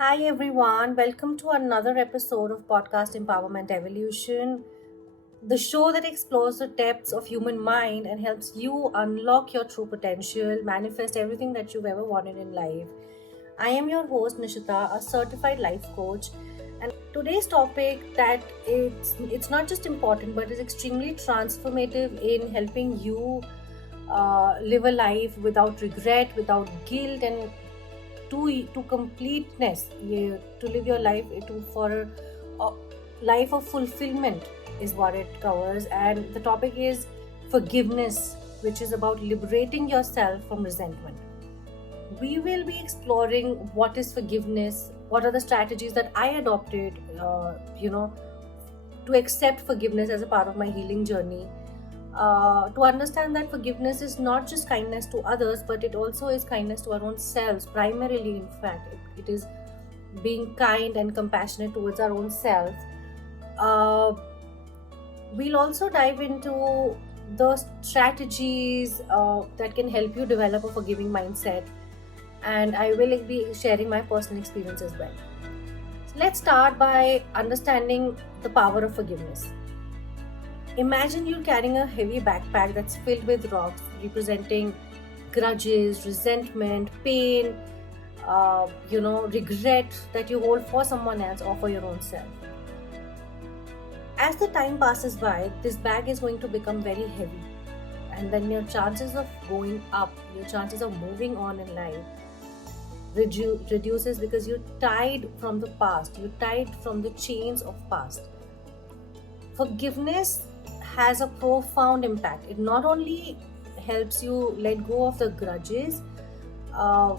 Hi everyone, welcome to another episode of Podcast Empowerment Evolution, the show that explores the depths of human mind and helps you unlock your true potential, manifest everything that you've ever wanted in life. I am your host Nishita, a certified life coach, and today's topic that it's not just important but is extremely transformative in helping you live a life without regret, without guilt, and to completeness, to live your life to for a life of fulfillment is what it covers. And the topic is forgiveness, which is about liberating yourself from resentment. We will be exploring what is forgiveness, what are the strategies that I adopted, to accept forgiveness as a part of my healing journey, to understand that forgiveness is not just kindness to others, but it also is kindness to our own selves. Primarily, in fact, it is being kind and compassionate towards our own self. Uh, we'll also dive into the strategies that can help you develop a forgiving mindset, and I will be sharing my personal experience as well. So let's start by understanding the power of forgiveness. Imagine you're carrying a heavy backpack that's filled with rocks representing grudges, resentment, pain, regret that you hold for someone else or for your own self. As the time passes by, this bag is going to become very heavy, and then your chances of going up, your chances of moving on in life reduces because you're tied from the past, you're tied from the chains of past. Forgiveness has a profound impact. It not only helps you let go of the grudges, uh,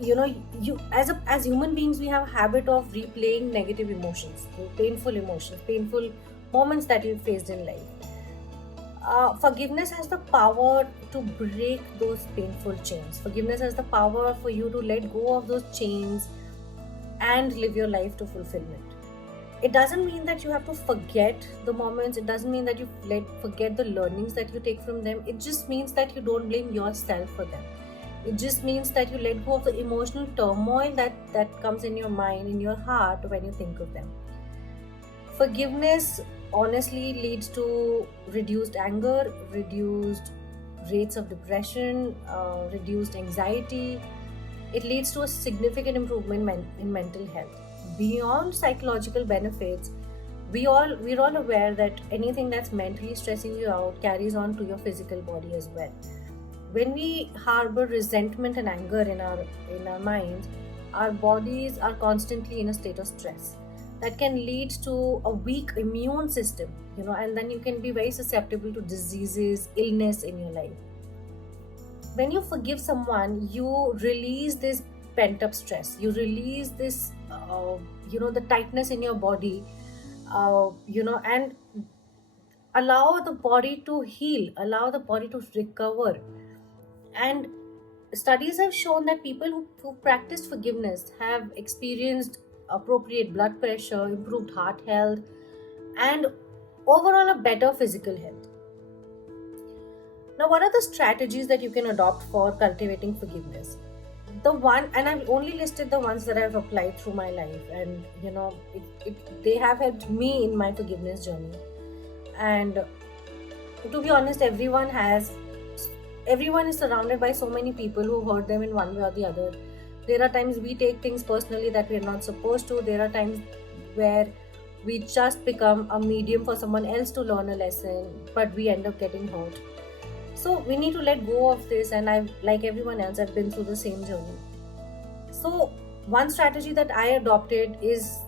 you as human beings, we have a habit of replaying negative emotions, painful moments that you faced in life. Forgiveness has the power to break those painful chains. Forgiveness has the power for you to let go of those chains and live your life to fulfillment. It doesn't mean that you have to forget the moments. It doesn't mean that you forget the learnings that you take from them. It just means that you don't blame yourself for them. It just means that you let go of the emotional turmoil that comes in your mind, in your heart when you think of them. Forgiveness honestly leads to reduced anger, reduced rates of depression, reduced anxiety. It leads to a significant improvement in mental health. Beyond psychological benefits, we're all aware that anything that's mentally stressing you out carries on to your physical body as well. When we harbor resentment and anger in our minds, our bodies are constantly in a state of stress that can lead to a weak immune system, and then you can be very susceptible to diseases, illness in your life. When you forgive someone, you release this pent up stress, you release this the tightness in your body, and allow the body to heal, allow the body to recover. And studies have shown that people who practiced forgiveness have experienced appropriate blood pressure, improved heart health, and overall a better physical health. Now, what are the strategies that you can adopt for cultivating forgiveness? The one, and I've only listed the ones that I've applied through my life, and they have helped me in my forgiveness journey. And to be honest, everyone is surrounded by so many people who hurt them in one way or the other. There are times we take things personally that we're not supposed to. There are times where we just become a medium for someone else to learn a lesson, but we end up getting hurt. So we need to let go of this, and like everyone else, I've been through the same journey. So one strategy that I adopted is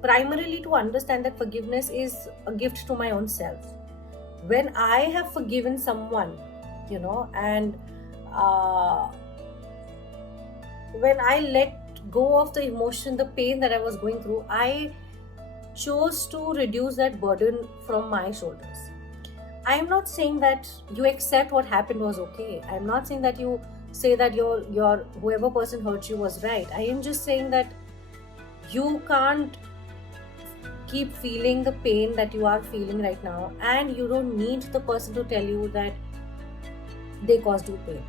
primarily to understand that forgiveness is a gift to my own self. When I have forgiven someone, and when I let go of the emotion, the pain that I was going through, I chose to reduce that burden from my shoulders. I am not saying that you accept what happened was okay. I am not saying that you say that your whoever person hurt you was right. I am just saying that you can't keep feeling the pain that you are feeling right now, and you don't need the person to tell you that they caused you pain.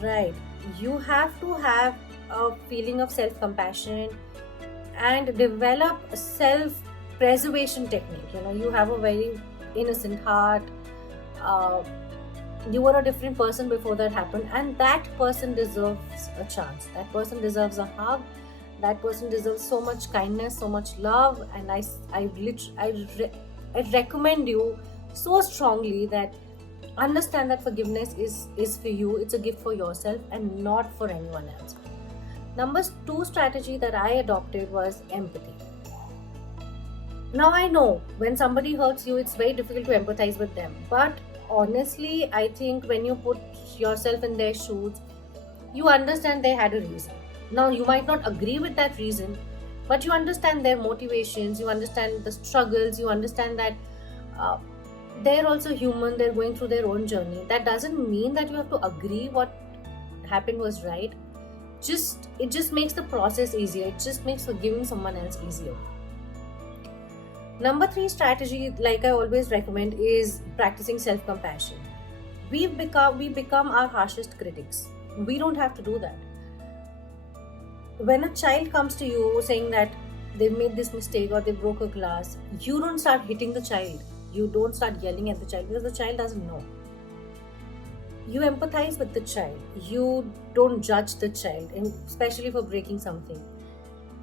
Right? You have to have a feeling of self-compassion and develop a self-preservation technique. You have a very innocent heart. uh, you were a different person before that happened, and that person deserves a chance. That person deserves a hug. That person deserves so much kindness, so much love. And I recommend you so strongly that understand that forgiveness is for you. It's a gift for yourself and not for anyone else. Number two strategy that I adopted was empathy. Now I know when somebody hurts you, it's very difficult to empathize with them. But honestly, I think when you put yourself in their shoes, you understand they had a reason. Now you might not agree with that reason, but you understand their motivations, you understand the struggles, you understand that uh, they're also human, they're going through their own journey. That doesn't mean that you have to agree what happened was right. It just makes the process easier. It just makes forgiving someone else easier. Number three strategy, like I always recommend, is practicing self-compassion. We become our harshest critics. We don't have to do that. When a child comes to you saying that they made this mistake or they broke a glass, you don't start hitting the child. You don't start yelling at the child because the child doesn't know. You empathize with the child. You don't judge the child, and especially for breaking something.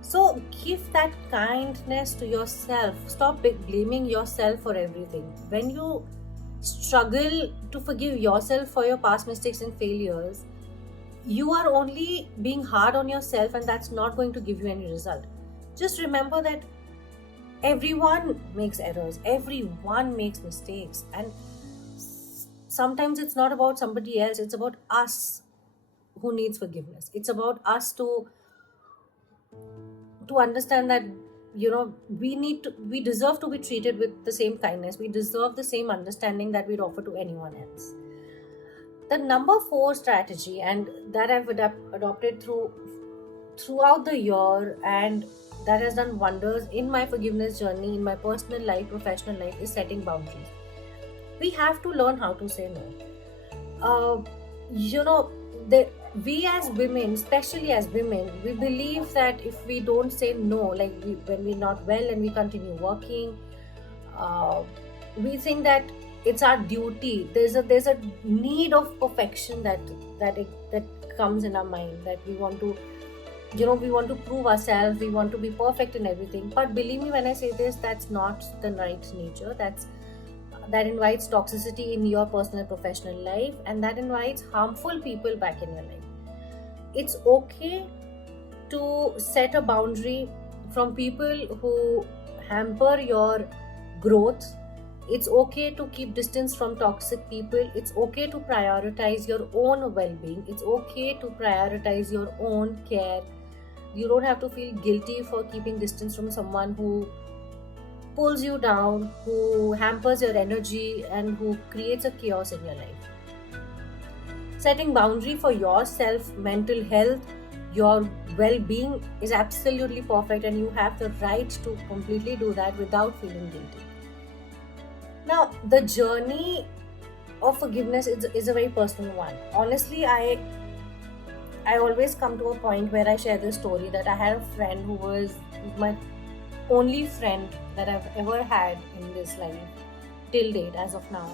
So give that kindness to yourself. Stop blaming yourself for everything. When you struggle to forgive yourself for your past mistakes and failures, you are only being hard on yourself, and that's not going to give you any result. Just remember that everyone makes errors, everyone makes mistakes, and sometimes it's not about somebody else, it's about us who needs forgiveness. It's about us to understand that we deserve to be treated with the same kindness. We deserve the same understanding that we'd offer to anyone else. The number four strategy, and that I've adopted throughout the year, and that has done wonders in my forgiveness journey, in my personal life, professional life, is setting boundaries. We have to learn how to say no. uh, you know we as women, especially as women, we believe that if we don't say no, like when we're not well and we continue working, uh, we think that it's our duty. There's a need of perfection that comes in our mind, that we want to prove ourselves, we want to be perfect in everything. But believe me when I say this, that's not the right nature. That invites toxicity in your personal and professional life, and that invites harmful people back in your life. It's okay to set a boundary from people who hamper your growth. It's okay to keep distance from toxic people. It's okay to prioritize your own well-being. It's okay to prioritize your own care. You don't have to feel guilty for keeping distance from someone who pulls you down, who hampers your energy, and who creates a chaos in your life. Setting boundary for yourself, mental health, your well-being is absolutely perfect, and you have the right to completely do that without feeling guilty. Now, the journey of forgiveness is a very personal one. Honestly, I always come to a point where I share this story that I had a friend who was my only friend that I've ever had in this life till date, as of now.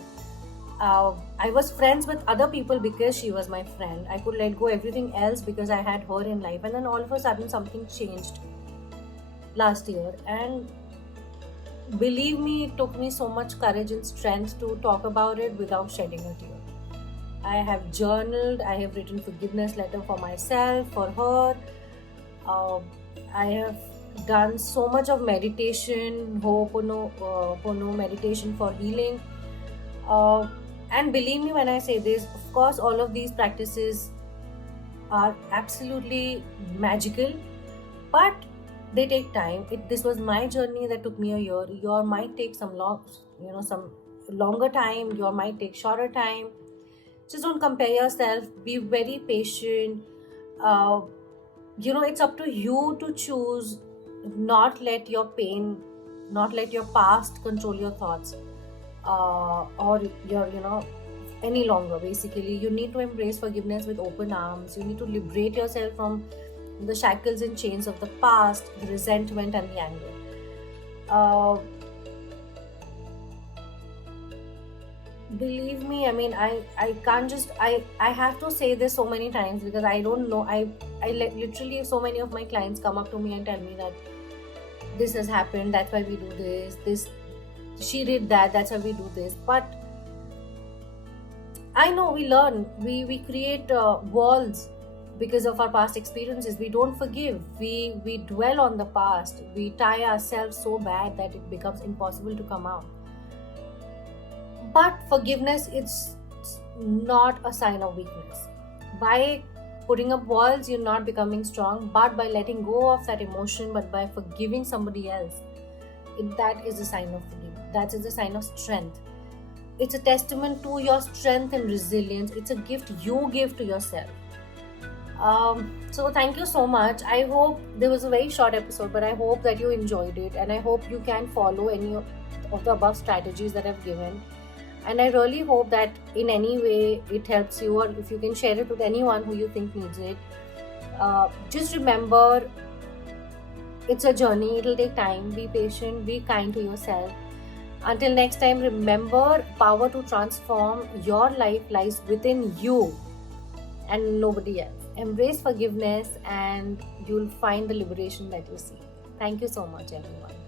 I was friends with other people because she was my friend. I could let go everything else because I had her in life, and then all of a sudden something changed last year. And believe me, it took me so much courage and strength to talk about it without shedding a tear. I have journaled, I have written forgiveness letter for myself, for her. I have done so much of meditation, Ho'oponopono meditation for healing. And believe me when I say this, of course, all of these practices are absolutely magical, but they take time. This was my journey that took me a year. Your might take some longer time. Your might take shorter time. Just don't compare yourself. Be very patient. Uh, it's up to you to choose. Not let your pain, not let your past control your thoughts, or your any longer. Basically, you need to embrace forgiveness with open arms. You need to liberate yourself from the shackles and chains of the past, the resentment and the anger. Uh, Believe me, I mean, I can't just, I have to say this so many times because I don't know. Literally, so many of my clients come up to me and tell me that this has happened, that's why we do this, she did that, that's why we do this. But I know we learn, we create walls because of our past experiences. We don't forgive, we dwell on the past, we tie ourselves so bad that it becomes impossible to come out. But forgiveness, it's not a sign of weakness. By putting up walls, you're not becoming strong, but by letting go of that emotion, but by forgiving somebody else, that is a sign of forgiveness. That is a sign of strength. It's a testament to your strength and resilience. It's a gift you give to yourself. So thank you so much. I hope there was a very short episode, but I hope that you enjoyed it, and I hope you can follow any of the above strategies that I've given. And I really hope that in any way it helps you, or if you can share it with anyone who you think needs it. Just remember, it's a journey, it'll take time. Be patient, be kind to yourself. Until next time, remember, power to transform your life lies within you and nobody else. Embrace forgiveness and you'll find the liberation that you seek. Thank you so much, everyone.